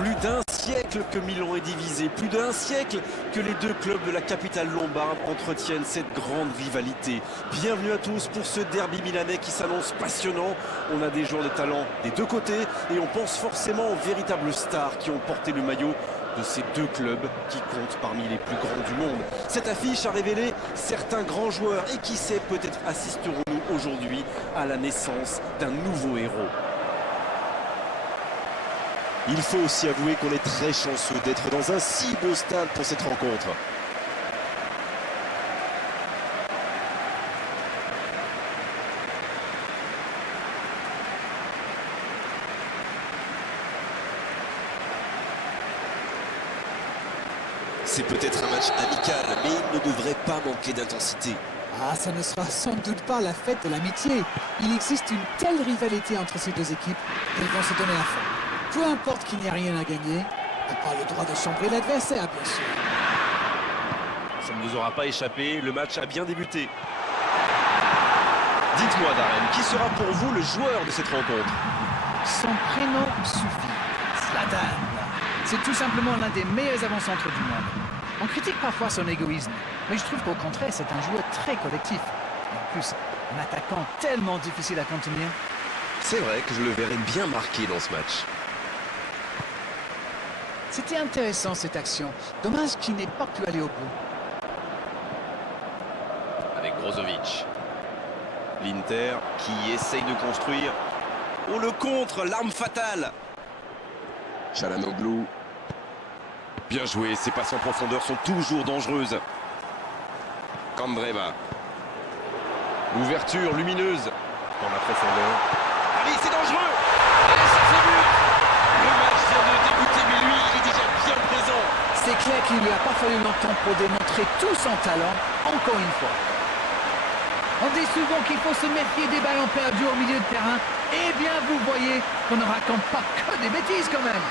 Plus d'un siècle que Milan est divisé, plus d'un siècle que les deux clubs de la capitale lombarde entretiennent cette grande rivalité. Bienvenue à tous pour ce derby milanais qui s'annonce passionnant. On a des joueurs de talent des deux côtés et on pense forcément aux véritables stars qui ont porté le maillot de ces deux clubs qui comptent parmi les plus grands du monde. Cette affiche a révélé certains grands joueurs et qui sait, peut-être assisterons-nous aujourd'hui à la naissance d'un nouveau héros. Il faut aussi avouer qu'on est très chanceux d'être dans un si beau stade pour cette rencontre. C'est peut-être un match amical, mais il ne devrait pas manquer d'intensité. Ah, ça ne sera sans doute pas la fête de l'amitié. Il existe une telle rivalité entre ces deux équipes qu'elles vont se donner à fond. Peu importe qu'il n'y a rien à gagner, à part le droit de chambrer l'adversaire, bien sûr. Ça ne vous aura pas échappé, le match a bien débuté. Dites-moi, Darren, qui sera pour vous le joueur de cette rencontre? Son prénom suffit. Zlatan. C'est tout simplement l'un des meilleurs avant-centres du monde. On critique parfois son égoïsme, mais je trouve qu'au contraire, c'est un joueur très collectif. Et en plus, un attaquant tellement difficile à contenir. C'est vrai que je le verrais bien marqué dans ce match. C'était intéressant cette action. Dommage qu'il n'ait pas pu aller au bout. Avec Brozovic. L'Inter qui essaye de construire. Oh, le contre, l'arme fatale. Çalhanoğlu. Bien joué, ces passes en profondeur sont toujours dangereuses. Candreva. L'ouverture lumineuse dans la profondeur. Allez, c'est dangereux. Allez, ça fait but. Le match vient de débuter, mais lui, il est déjà bien présent. C'est clair qu'il ne lui a pas fallu longtemps pour démontrer tout son talent, encore une fois. On dit souvent qu'il faut se méfier des ballons perdus au milieu de terrain. Eh bien, vous voyez qu'on ne raconte pas que des bêtises quand même.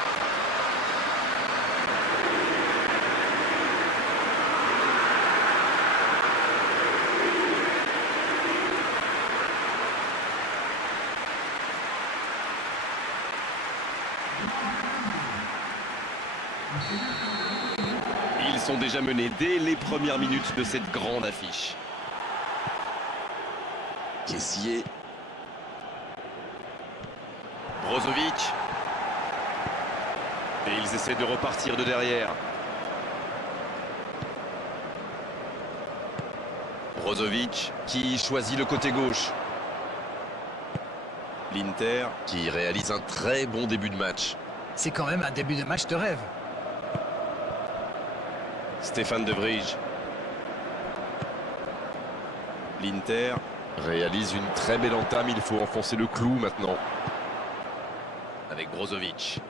Ils sont déjà menés dès les premières minutes de cette grande affiche. Kessié. Brozovic. Et ils essaient de repartir de derrière. Brozovic qui choisit le côté gauche. L'Inter qui réalise un très bon début de match. C'est quand même un début de match de rêve. Stéphane De Vrij. L'Inter réalise une très belle entame, il faut enfoncer le clou maintenant. Avec Brozovic.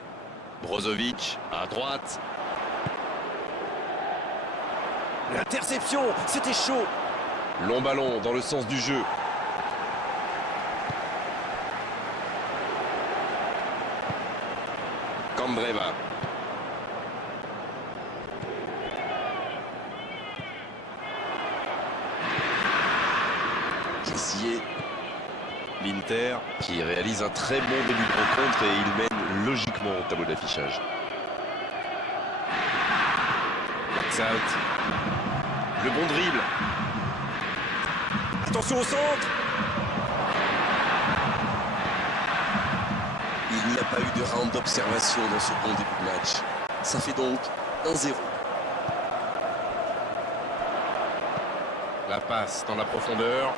Brozovic à droite. L'interception, c'était chaud. Long ballon dans le sens du jeu. Candreva. Kessié. L'Inter qui réalise un très bon début de rencontre et il mène logiquement au tableau d'affichage. Laxalt. Le bon dribble. Attention au centre. Il n'y a pas eu de round d'observation dans ce bon début de match. Ça fait donc 1-0. La passe dans la profondeur.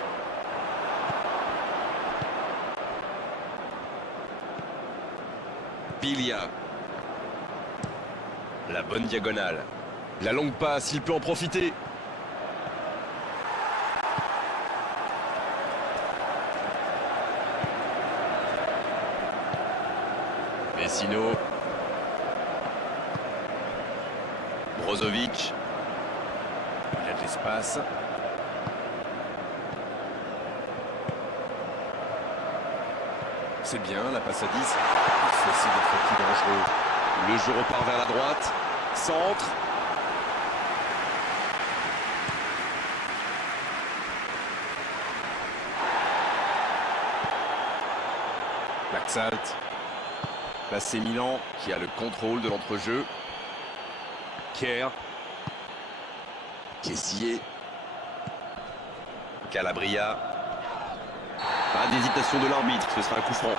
Biglia. La bonne diagonale. La longue passe, il peut en profiter. Vecino. Brozovic. Il a de l'espace. C'est bien, la passe à 10. Il faut essayer d'être plus dangereux. Le jeu repart vers la droite. Centre. Laxalt. Là, c'est Milan qui a le contrôle de l'entrejeu. Kerr. Kessier. Calabria. Pas d'hésitation de l'arbitre, ce sera un coup franc.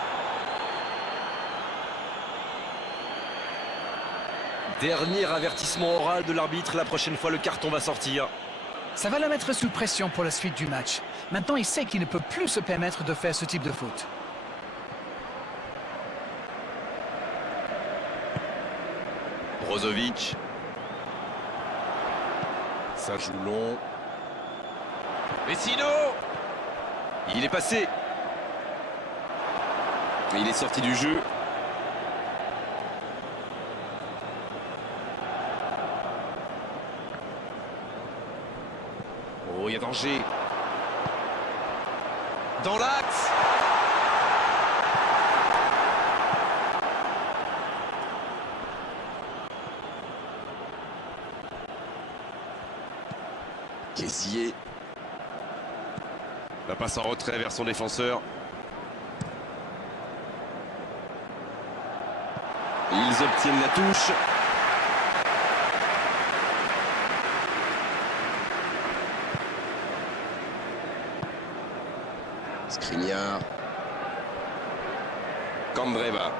Dernier avertissement oral de l'arbitre, la prochaine fois le carton va sortir. Ça va le mettre sous pression pour la suite du match. Maintenant, il sait qu'il ne peut plus se permettre de faire ce type de faute. Brozovic. Ça joue long. Vecino. Il est passé. Et il est sorti du jeu. Oh, il y a danger. Dans l'axe. Kessier. La passe en retrait vers son défenseur. Ils obtiennent la touche. Skriniar. Candreva.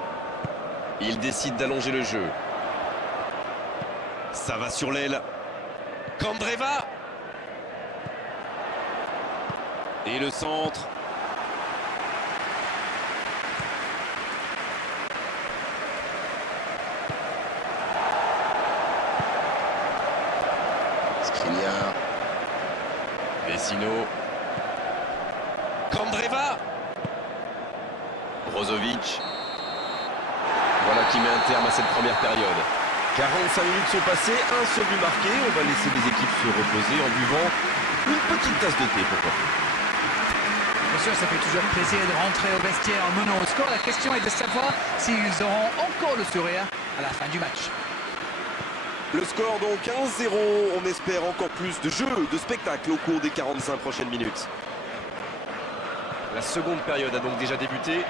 Il décide d'allonger le jeu. Ça va sur l'aile. Candreva. Et le centre. Skriniar. Vecino. Candreva. Brozovic. Voilà qui met un terme à cette première période. 45 minutes sont passées, un seul but marqué. On va laisser les équipes se reposer en buvant une petite tasse de thé, pourquoi pas. Bien sûr, ça fait toujours plaisir de rentrer au vestiaire en menant au score. La question est de savoir s'ils auront encore le sourire à la fin du match. Le score donc 1-0. On espère encore plus de jeu, de spectacle au cours des 45 prochaines minutes. La seconde période a donc déjà débuté.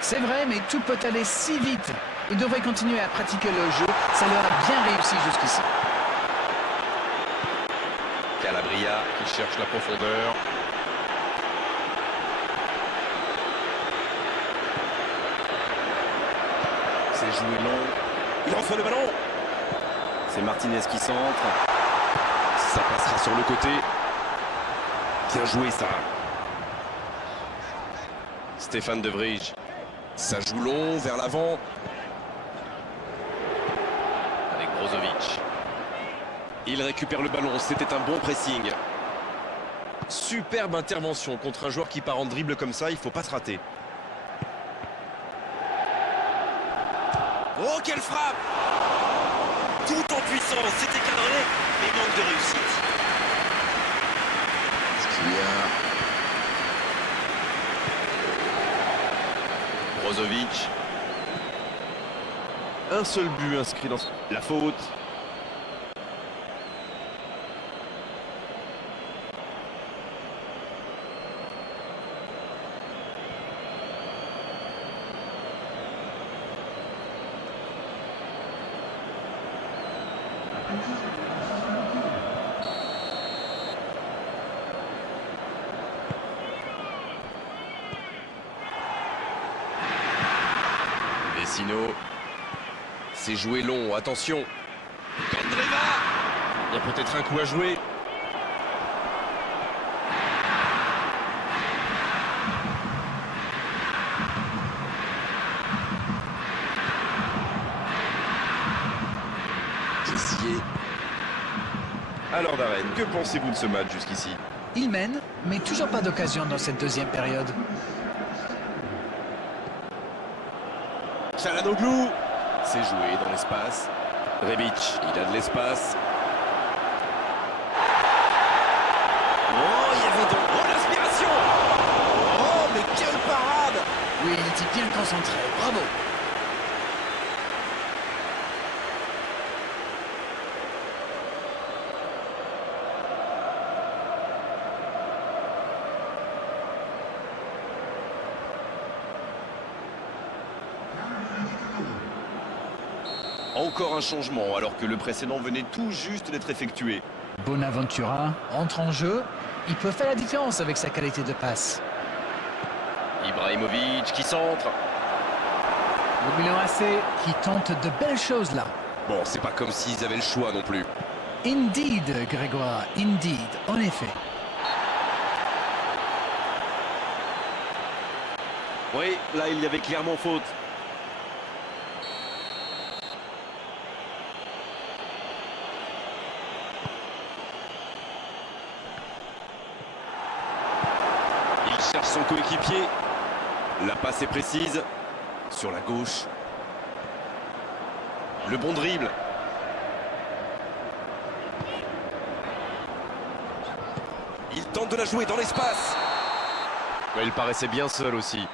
C'est vrai, mais tout peut aller si vite. Ils devraient continuer à pratiquer le jeu. Ça leur a bien réussi jusqu'ici. Calabria qui cherche la profondeur. C'est joué long. Il reçoit le ballon. C'est Martinez qui centre. Ça passera sur le côté. Bien joué ça. Stéphane De Vrij. Ça joue long vers l'avant. Avec Brozovic. Il récupère le ballon. C'était un bon pressing. Superbe intervention contre un joueur qui part en dribble comme ça. Il ne faut pas se rater. Oh, quelle frappe! Tout en puissance, c'était cadré, mais manque de réussite. Skriniar. Brozovic. Un seul but inscrit dans la faute. Vecino. C'est joué long, attention. Candreva. Il y a peut-être un coup à jouer. Kessier. Alors Darren, que pensez-vous de ce match jusqu'ici? Ils mènent, mais toujours pas d'occasion dans cette deuxième période. Çalhanoğlu. C'est joué dans l'espace. Rebic, il a de l'espace. Oh, il y avait donc... Oh, l'aspiration. Oh, mais quelle parade. Oui, il était bien concentré. Bravo. Encore un changement alors que le précédent venait tout juste d'être effectué. Bonaventura entre en jeu. Il peut faire la différence avec sa qualité de passe. Ibrahimovic qui centre. Le Milan AC qui tente de belles choses là. Bon, c'est pas comme s'ils avaient le choix non plus. Indeed, Grégoire, indeed, en effet. Oui, là il y avait clairement faute. Il cherche son coéquipier. La passe est précise. Sur la gauche. Le bon dribble. Il tente de la jouer dans l'espace. Ouais, il paraissait bien seul aussi.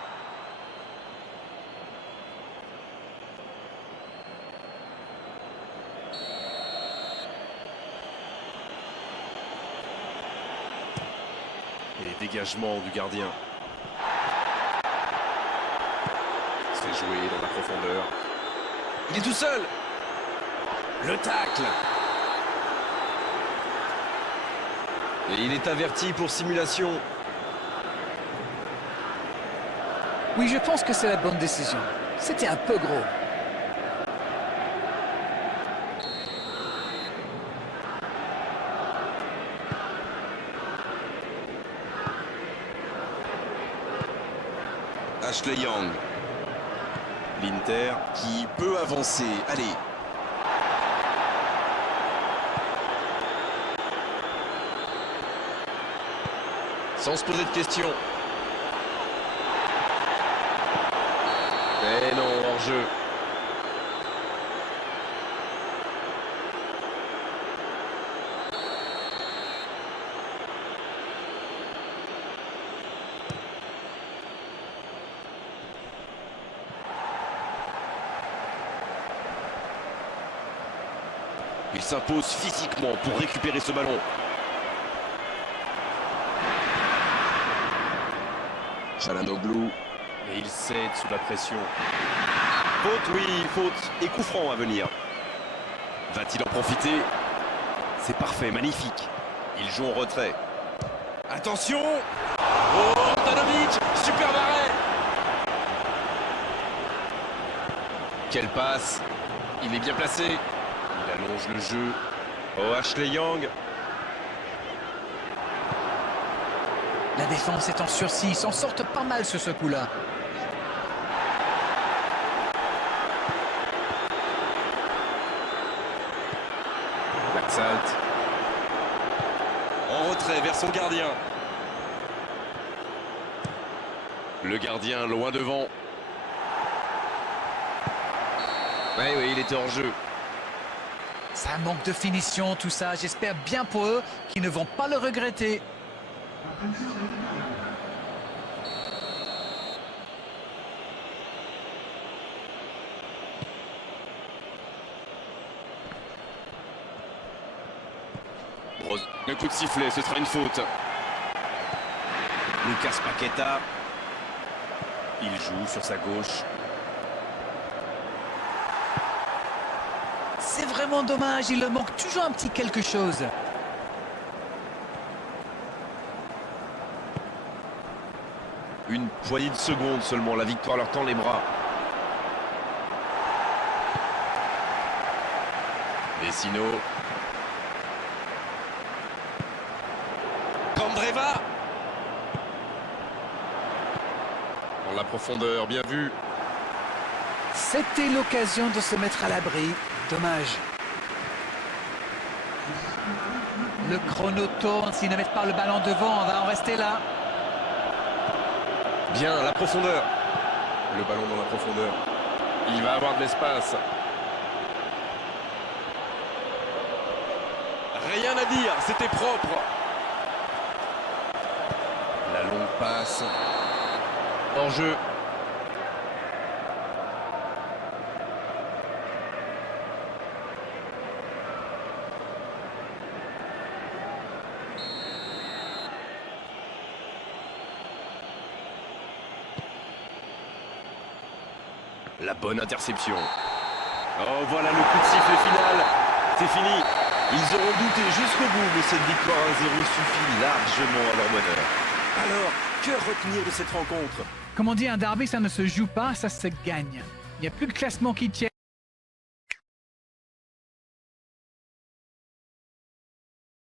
Et les dégagements du gardien. C'est joué dans la profondeur. Il est tout seul. Le tacle. Et il est averti pour simulation. Oui, je pense que c'est la bonne décision. C'était un peu gros. Ashley Young. L'Inter qui peut avancer. Allez. Sans se poser de questions. Mais non, hors-jeu. Il s'impose physiquement pour récupérer ce ballon. Çalhanoğlu. Et il cède sous la pression. Faute, oui, faute. Et coup franc à venir. Va-t-il en profiter? C'est parfait, magnifique. Il joue en retrait. Attention! Oh, Handanovic! Super arrêt! Quelle passe! Il est bien placé. Il allonge le jeu. Oh, Ashley Young. La défense est en sursis, ils s'en sortent pas mal sur ce coup-là. Laxalt. En retrait vers son gardien. Le gardien loin devant. Oui, il était hors jeu. Ça manque de finition, tout ça. J'espère bien pour eux qu'ils ne vont pas le regretter. Le coup de sifflet, ce sera une faute. Lucas Paqueta. Il joue sur sa gauche. C'est vraiment dommage, il leur manque toujours un petit quelque chose. Une poignée de secondes seulement, la victoire leur tend les bras. Vecino. Candreva. Dans la profondeur, bien vu. C'était l'occasion de se mettre à l'abri. Dommage. Le chrono tourne, s'ils ne mettent pas le ballon devant, on va en rester là. Bien, la profondeur. Le ballon dans la profondeur. Il va avoir de l'espace. Rien à dire, c'était propre. La longue passe. Hors jeu. La bonne interception. Oh, voilà le coup de sifflet final. C'est fini. Ils auront douté jusqu'au bout, mais cette victoire 1-0 suffit largement à leur bonheur. Alors, que retenir de cette rencontre? Comme on dit, un derby, ça ne se joue pas, ça se gagne. Il n'y a plus de classement qui tient.